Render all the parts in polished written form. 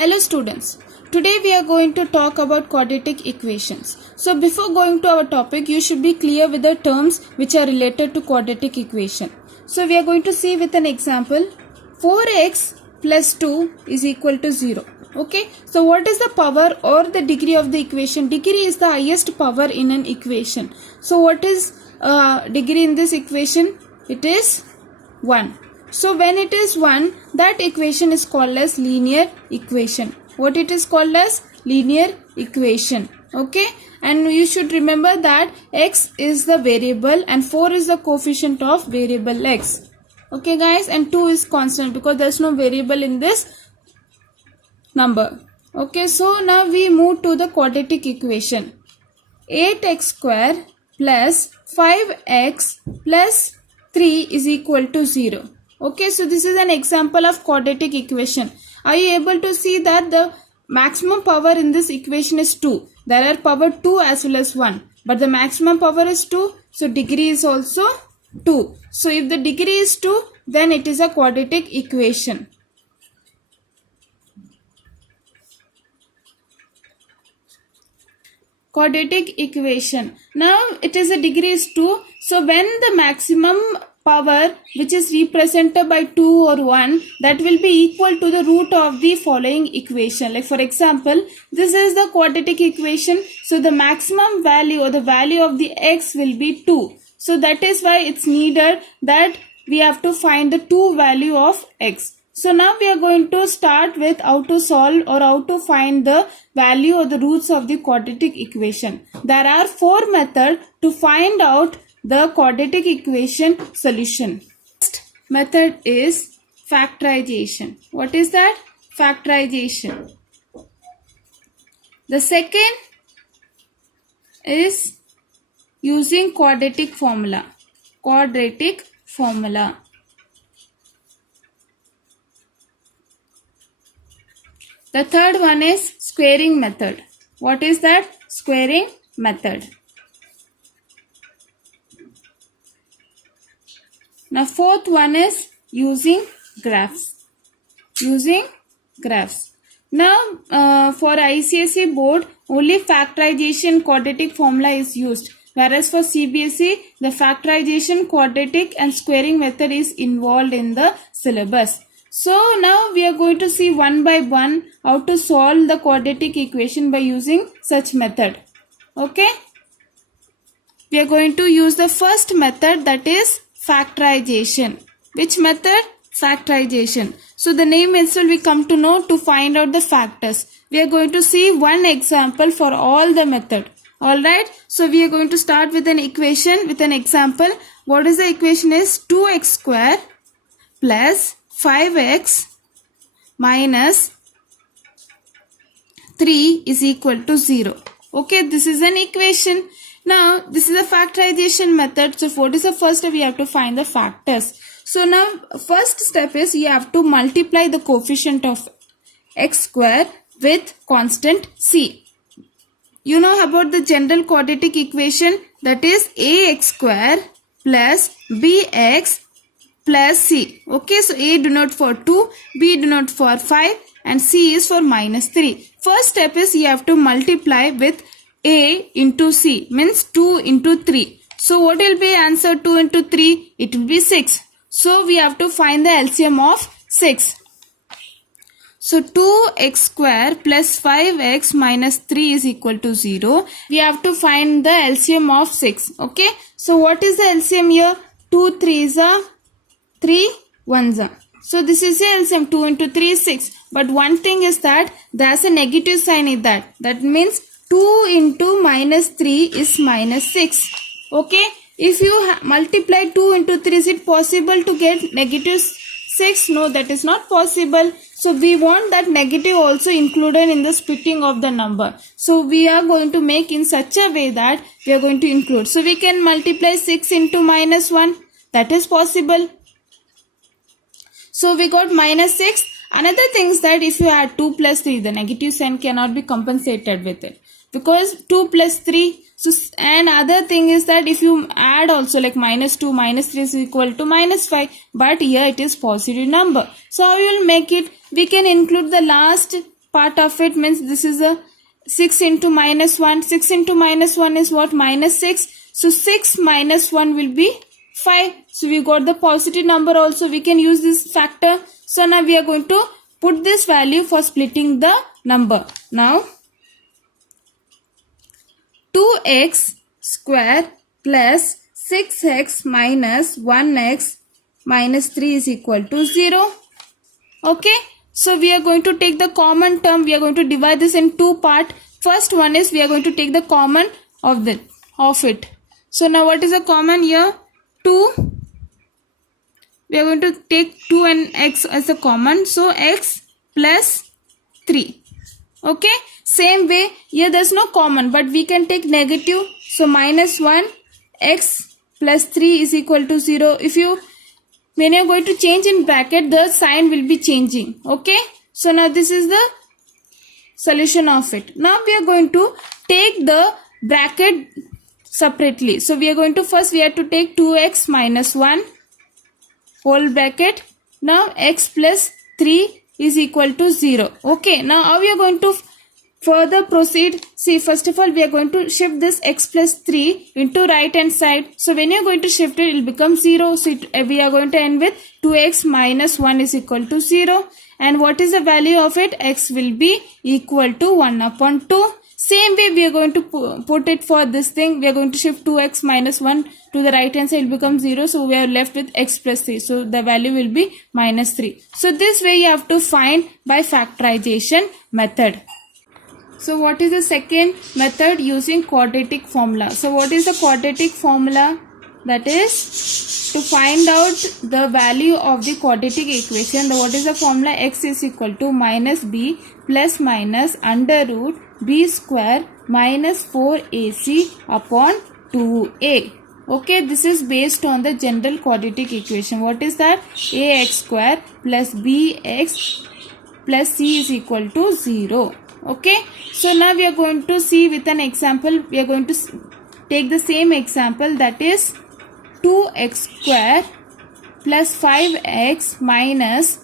Hello students, today we are going to talk about quadratic equations. So before going to our topic, you should be clear with the terms which are related to quadratic equation. So we are going to see with an example, 4x plus 2 is equal to 0. Okay, so what is the power or the degree of the equation? Degree is the highest power in an equation. So what is degree in this equation? It is 1. So when it is 1, that equation is called as linear equation. What it is called as? Linear equation. Okay, and you should remember that x is the variable and 4 is the coefficient of variable x. Okay guys, and 2 is constant because there is no variable in this number. Okay, so now we move to the quadratic equation. 8x square plus 5x plus 3 is equal to 0. Okay, so this is an example of quadratic equation. Are you able to see that the maximum power in this equation is 2? There are power 2 as well as 1. But the maximum power is 2. So degree is also 2. So if the degree is 2, then it is a quadratic equation. Quadratic equation. Now it is a degree is 2. So when the maximum power which is represented by 2 or 1, that will be equal to the root of the following equation. Like for example, this is the quadratic equation. So the maximum value or the value of the x will be 2. So that is why it's needed that we have to find the 2 value of x. So now we are going to start with how to solve or how to find the value or the roots of the quadratic equation. There are 4 methods to find out the quadratic equation solution. First method is factorization. What is that? Factorization. The second is using quadratic formula. Quadratic formula. The third one is squaring method. What is that? Squaring method. Now fourth one is using graphs. Using graphs. Now for ICSE board, only factorization quadratic formula is used. Whereas for CBSE, the factorization, quadratic and squaring method is involved in the syllabus. So now we are going to see one by one how to solve the quadratic equation by using such method. Okay. We are going to use the first method, that is factorization. Which method? Factorization. So the name itself we come to know to find out the factors. We are going to see one example for all the method. Alright. So we are going to start with an equation with an example. What is the equation is 2x square plus 5x minus 3 is equal to 0. Okay, this is an equation. Now, this is a factorization method. So, what is the first step? We have to find the factors. So, now, first step is you have to multiply the coefficient of x square with constant c. You know about the general quadratic equation, that is ax square plus bx plus c. Okay, so a denote for 2, b denote for 5 and c is for minus 3. First step is you have to multiply with a into c, means 2 into 3. So what will be answer 2 into 3? It will be 6. So we have to find the LCM of 6. So 2x square plus 5x minus 3 is equal to 0. We have to find the LCM of 6. Okay. So what is the LCM here? 2 3s are 3 1s are. So this is the LCM. 2 into 3 is 6. But one thing is that there is a negative sign in that. That means 2 into minus 3 is minus 6. Okay. If you multiply 2 into 3, is it possible to get negative 6? No, that is not possible. So we want that negative also included in the splitting of the number. So we are going to make in such a way that we are going to include. So we can multiply 6 into minus 1. That is possible. So we got minus 6. Another thing is that if you add 2 plus 3, the negative sign cannot be compensated with it. Because 2 plus 3. So, and other thing is that if you add also like minus 2, minus 3 is equal to minus 5. But here it is positive number. So how you will make it? We can include the last part of it, means this is a 6 into minus 1. 6 into minus 1 is what? Minus 6. So 6 minus 1 will be 5. So we got the positive number also. We can use this factor. So now we are going to put this value for splitting the number. Now 2x square plus 6x minus 1x minus 3 is equal to 0. Okay. So we are going to take the common term. We are going to divide this in two parts. First one is we are going to take the common of it. So now what is the common here? 2. We are going to take 2 and x as a common. So x plus 3. Okay. Same way here there's no common, but we can take negative. So minus 1 x plus 3 is equal to 0. When you are going to change in bracket, the sign will be changing. Okay. So now this is the solution of it. Now we are going to take the bracket separately. So we are going to first we have to take 2x minus 1 whole bracket. Now x plus 3 is equal to 0. Okay. Now how we are going to further proceed? See, first of all we are going to shift this x plus 3 into right hand side. So when you are going to shift it will become 0. So we are going to end with 2x minus 1 is equal to 0. And what is the value of it? X will be equal to 1 upon 2. Same way we are going to put it for this thing. We are going to shift 2x minus 1 to the right hand side, will become 0. So we are left with x plus 3. So the value will be minus 3. So this way you have to find by factorization method. So what is the second method? Using quadratic formula. So what is the quadratic formula? That is to find out the value of the quadratic equation. What is the formula? X is equal to minus b plus minus under root b square minus 4ac upon 2a. Okay, this is based on the general quadratic equation. What is that? Ax square plus bx plus c is equal to 0. Okay. So now we are going to see with an example. We are going to take the same example, that is 2x square plus 5x minus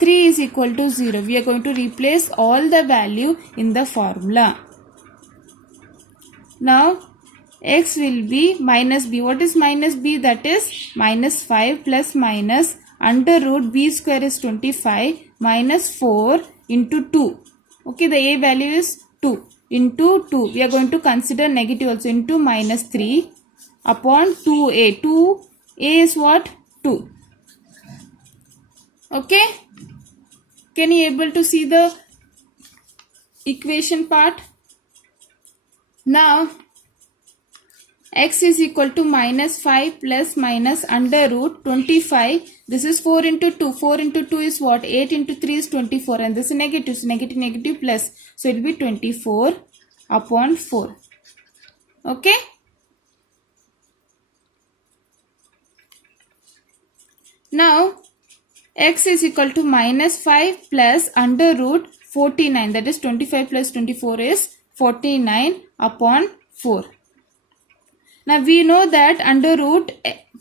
3 is equal to 0. We are going to replace all the value in the formula. Now x will be minus b. What is minus b? That is minus 5 plus minus under root b square is 25 minus 4 into 2. Okay, the a value is 2 into 2. We are going to consider negative also, into minus 3 upon 2a. 2a is what? 2. Okay. Can you able to see the equation part? Now x is equal to minus 5 plus minus under root 25. This is 4 into 2. 4 into 2 is what? 8 into 3 is 24. And this is negative. So negative, negative plus. So it will be 24 upon 4. Okay. Now x is equal to minus 5 plus under root 49. That is 25 plus 24 is 49 upon 4. Now we know that under root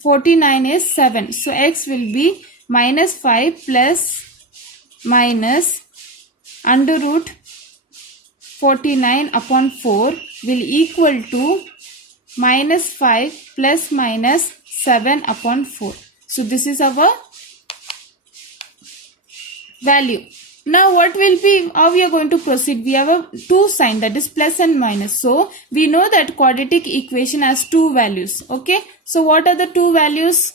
49 is 7. So x will be minus 5 plus minus under root 49 upon 4 will equal to minus 5 plus minus 7 upon 4. So this is our value. Now what will be, how we are going to proceed? We have a two sign, that is plus and minus. So we know that quadratic equation has two values. Okay. So what are the two values?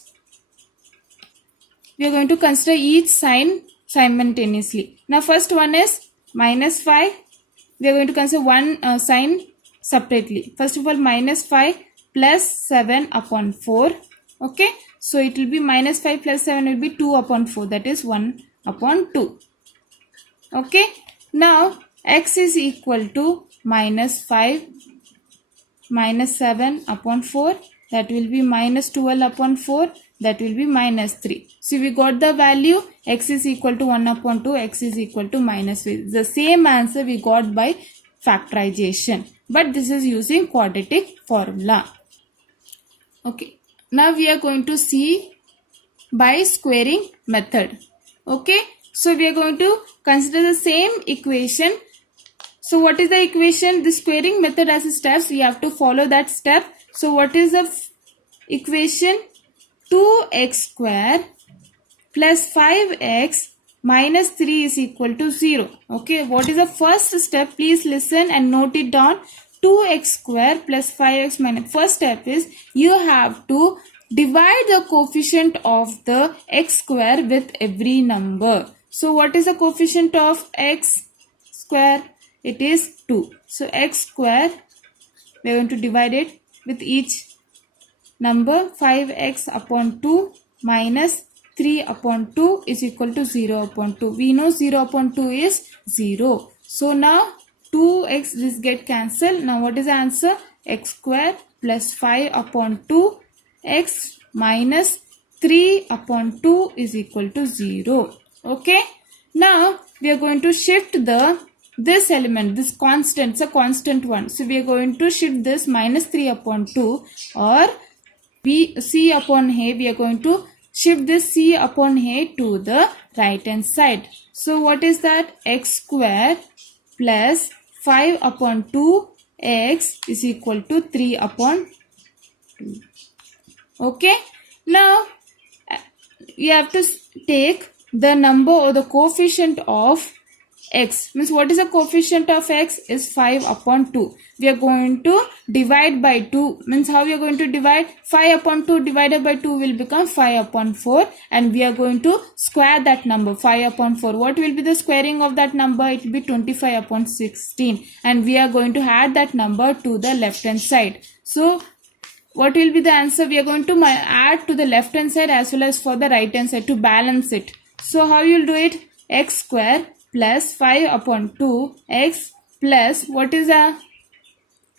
We are going to consider each sign simultaneously. Now first one is minus 5. We are going to consider one sign separately. First of all, minus 5 plus 7 upon 4. Okay. So it will be minus 5 plus 7 will be 2 upon 4. That is 1 upon 2. Okay. Now x is equal to minus 5 minus 7 upon 4. That will be minus 12 upon 4. That will be minus 3. So we got the value x is equal to 1 upon 2. X is equal to minus 3. The same answer we got by factorization. But this is using quadratic formula. Okay. Now we are going to see by squaring method. Okay. So we are going to consider the same equation. So what is the equation? The squaring method has steps. We have to follow that step. So what is the equation? 2x square plus 5x minus 3 is equal to 0. Okay, what is the first step? Please listen and note it down. 2x square plus 5x minus. First step is you have to divide the coefficient of the x square with every number. So what is the coefficient of x square? It is 2. So x square, we are going to divide it with each number. 5x upon 2 minus 3 upon 2 is equal to 0 upon 2. We know 0 upon 2 is 0. So now 2x, this get cancelled. Now what is the answer? X square plus 5 upon 2 x minus 3 upon 2 is equal to 0. Okay. Now we are going to shift this element, this constant, it's a constant one. So we are going to shift this minus 3 upon 2 or c upon a, we are going to shift this c upon a to the right hand side. So what is that? X square plus 5 upon 2 x is equal to 3 upon 2. Okay. Now you have to take the number or the coefficient of x. Means what is the coefficient of x? Is 5 upon 2. We are going to divide by 2. Means how we are going to divide? 5 upon 2 divided by 2 will become 5 upon 4. And we are going to square that number, 5 upon 4. What will be the squaring of that number? It will be 25 upon 16. And we are going to add that number to the left hand side. So what will be the answer? We are going to add to the left hand side as well as for the right hand side to balance it. So how you will do it? X square plus 5 upon 2 x plus what is the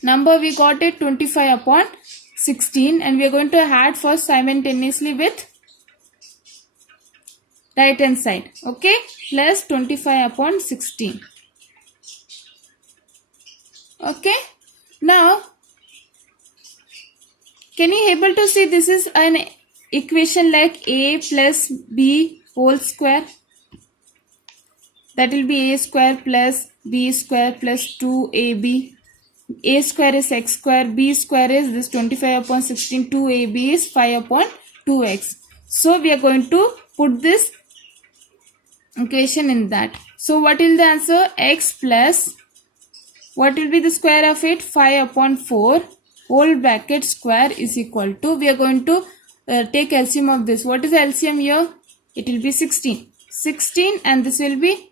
number we got it? 25 upon 16, and we are going to add first simultaneously with right hand side. Okay, plus 25 upon 16. Okay, now can you able to see this is an equation like a plus b whole square? That will be a square plus b square plus 2ab. A square is x square, b square is this 25 upon 16, 2ab is 5 upon 2x. So we are going to put this equation in that. So what is the answer? X plus, what will be the square of it? 5 upon 4 whole bracket square is equal to, we are going to take LCM of this. What is the LCM here? It will be 16. 16 and this will be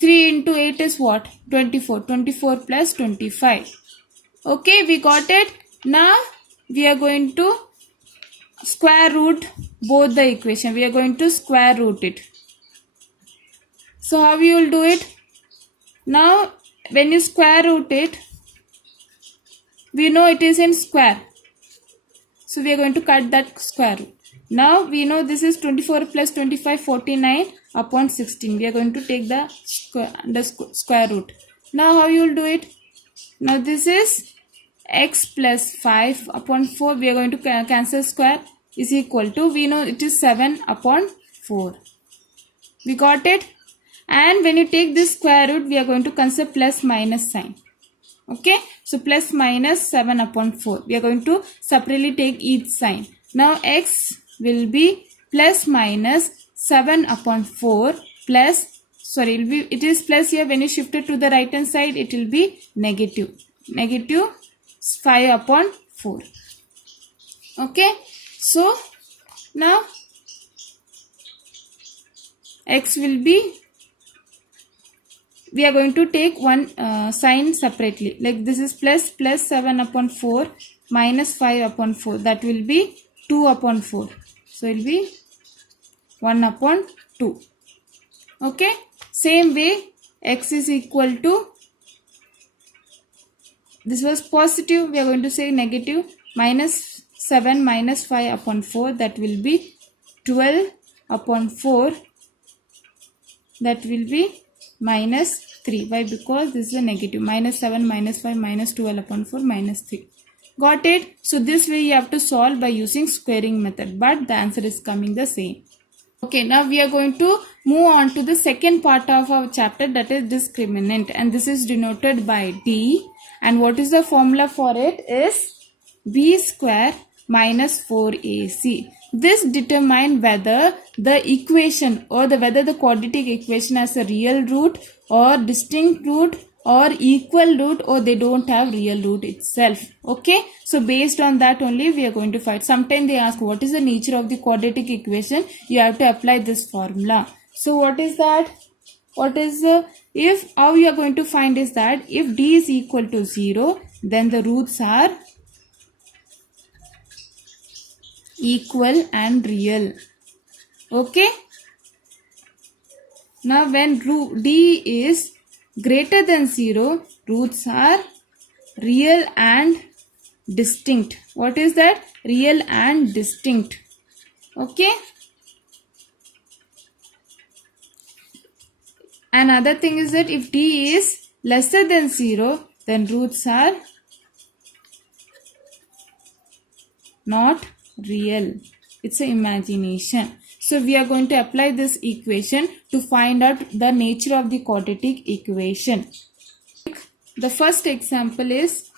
3 into 8 is what? 24. 24 plus 25. Okay, we got it. Now we are going to square root both the equation. We are going to square root it. So how you will do it? Now when you square root it, we know it is in square. So we are going to cut that square root. Now we know this is 24 plus 25, 49 upon 16. We are going to take the square root. Now how you will do it? Now this is x plus 5 upon 4. We are going to cancel square is equal to, we know it is 7 upon 4. We got it? And when you take this square root, we are going to consider plus minus sign. Okay, so plus minus 7 upon 4. We are going to separately take each sign. Now x will be plus minus 7 upon 4 plus, sorry, it is plus here. When you shift it to the right hand side, it will be negative. Negative 5 upon 4. Okay, so now x will be, we are going to take one sign separately. Like this is plus 7 upon 4 minus 5 upon 4. That will be 2 upon 4. So it will be 1 upon 2. Okay. Same way x is equal to, this was positive. We are going to say negative minus 7 minus 5 upon 4. That will be 12 upon 4. That will be minus 3. Why? Because this is a negative. Minus 7 minus 5 minus 12 upon 4 minus 3. Got it? So this way you have to solve by using squaring method, but the answer is coming the same. Okay, now we are going to move on to the second part of our chapter, that is discriminant, and this is denoted by D. And what is the formula for it is b square minus 4ac. This determines whether the equation or whether the quadratic equation has a real root or distinct root or equal root, or they don't have real root itself. Okay, so based on that only we are going to find. Sometimes they ask what is the nature of the quadratic equation, you have to apply this formula. So what is that? What is if how you are going to find is that if d is equal to 0, then the roots are equal and real. Okay, now when d is greater than 0, roots are real and distinct. What is that? Real and distinct. Okay, another thing is that if d is lesser than 0, then roots are not real. It's an imagination. So we are going to apply this equation to find out the nature of the quadratic equation. The first example is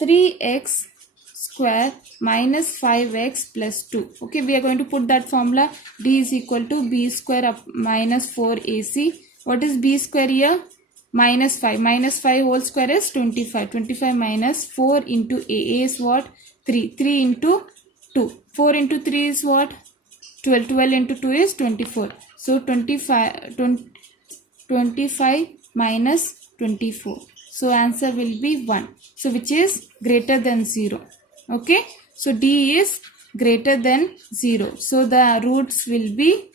3x square minus 5x plus 2. Okay, we are going to put that formula. D is equal to b square up minus 4ac. What is b square here? Minus 5. Minus 5 whole square is 25. 25 minus 4 into a is what? 3. 3 into 2. 4 into 3 is what? 12. 12 into 2 is 24. So 25 minus 24. So answer will be 1. So which is greater than 0. Okay. So D is greater than 0. So the roots will be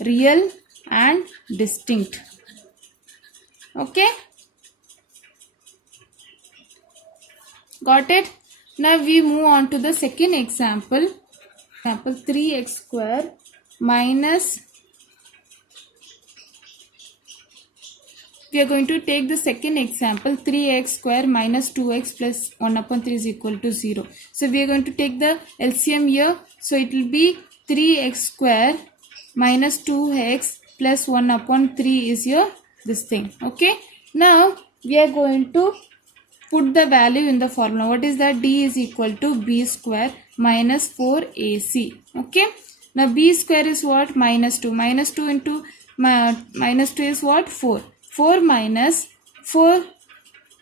real and distinct. Okay. Got it? Now we move on to the second example. Example 3x square minus, we are going to take the second example 3x square minus 2x plus 1 upon 3 is equal to 0. So we are going to take the LCM here. So it will be 3x square minus 2x plus 1 upon 3 is your this thing. Okay. Now we are going to put the value in the formula. What is that? D is equal to b square minus 4ac. Okay. Now b square is what? Minus 2. Minus 2 into minus 2 is what? 4. 4 minus 4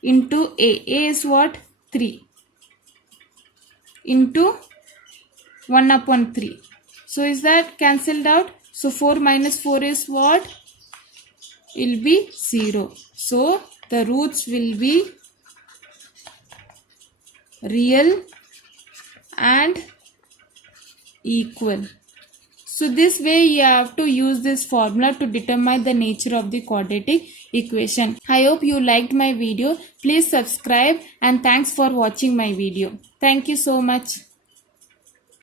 into a. A is what? 3 into 1 upon 3. So is that cancelled out? So 4 minus 4 is what? It will be 0. So the roots will be real and equal. So this way you have to use this formula to determine the nature of the quadratic equation. I hope you liked my video. Please subscribe and thanks for watching my video. Thank you so much.